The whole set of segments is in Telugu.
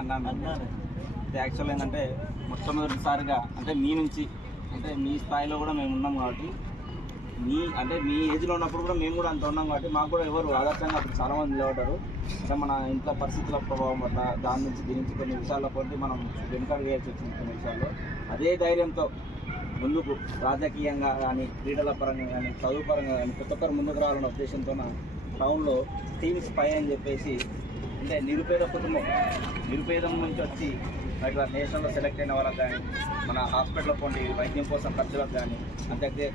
అన్నాను. యాక్చువల్ ఏంటంటే మొట్టమొదటిసారిగా అంటే మీ నుంచి అంటే మీ స్థాయిలో కూడా మేము ఉన్నాం కాబట్టి మీ అంటే మీ ఏజ్లో ఉన్నప్పుడు కూడా మేము కూడా అంత ఉన్నాం కాబట్టి మాకు కూడా ఎవరు ఆదర్శంగా అప్పుడు చాలా మంది నిలబడ్డారు. అంటే మన ఇంట్లో పరిస్థితుల ప్రభావం వల్ల దాని నుంచి దీని నుంచి కొన్ని విషయాల కొద్ది మనం వెనుకడు వేయాల్సి వచ్చింది కొన్ని విషయాల్లో. అదే ధైర్యంతో ముందుకు రాజకీయంగా కానీ క్రీడల పరంగా కానీ చదువు పరంగా కానీ కొత్త ఒక్కరు ముందుకు రావాలన్న ఉద్దేశంతో టౌన్లో టీమ్స్ పై అని చెప్పేసి అంటే నిరుపేద కుటుంబం. నిరుపేదం నుంచి వచ్చి ఇట్లా నేషనల్లో సెలెక్ట్ అయిన వాళ్ళకి కానీ మన హాస్పిటల్ పోండి వైద్యం కోసం ఖర్చులకు కానీ అంతే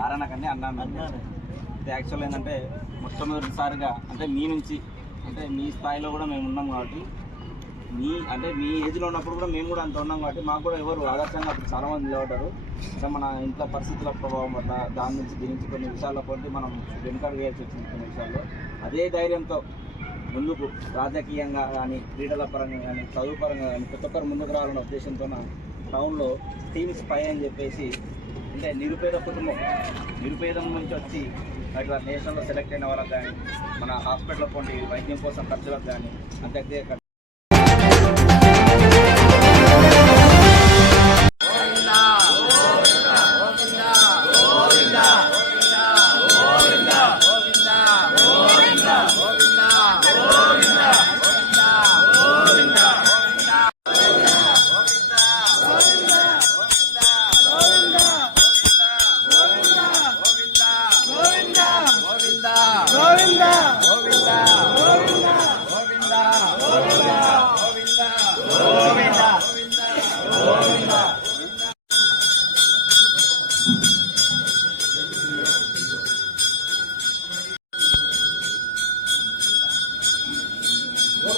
కారణకన్నీ అన్నాను. అంటే యాక్చువల్ ఏంటంటే మొట్టమొదటిసారిగా అంటే మీ నుంచి అంటే మీ స్థాయిలో కూడా మేము ఉన్నాం కాబట్టి మీ అంటే మీ ఏజ్లో ఉన్నప్పుడు కూడా మేము కూడా అంత ఉన్నాం కాబట్టి మాకు కూడా ఎవరు ఆదర్శంగా అప్పుడు చాలా మంది నిలబడ్డారు. అంటే మన ఇంట్లో పరిస్థితుల ప్రభావం వల్ల దాని నుంచి దీని నుంచి కొన్ని విషయాల్లో కొద్ది మనం వెనుకడు వేయాల్సి వచ్చింది కొన్ని విషయాల్లో. అదే ధైర్యంతో ముందుకు రాజకీయంగా కానీ క్రీడల పరంగా కానీ చదువు పరంగా కానీ కొత్త ఒక్కరు ముందుకు రావాలన్న ఉద్దేశంతో టౌన్లో టీమ్స్ పై అని చెప్పేసి అంటే నిరుపేద కుటుంబం నిరుపేదం నుంచి వచ్చి ఇట్లా నేషనల్లో సెలెక్ట్ అయిన వాళ్ళకి కానీ మన హాస్పిటల్ పోండి వైద్యం కోసం ఖర్చులకు కానీ అంతే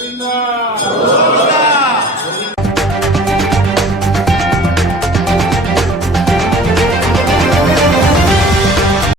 గోవిందా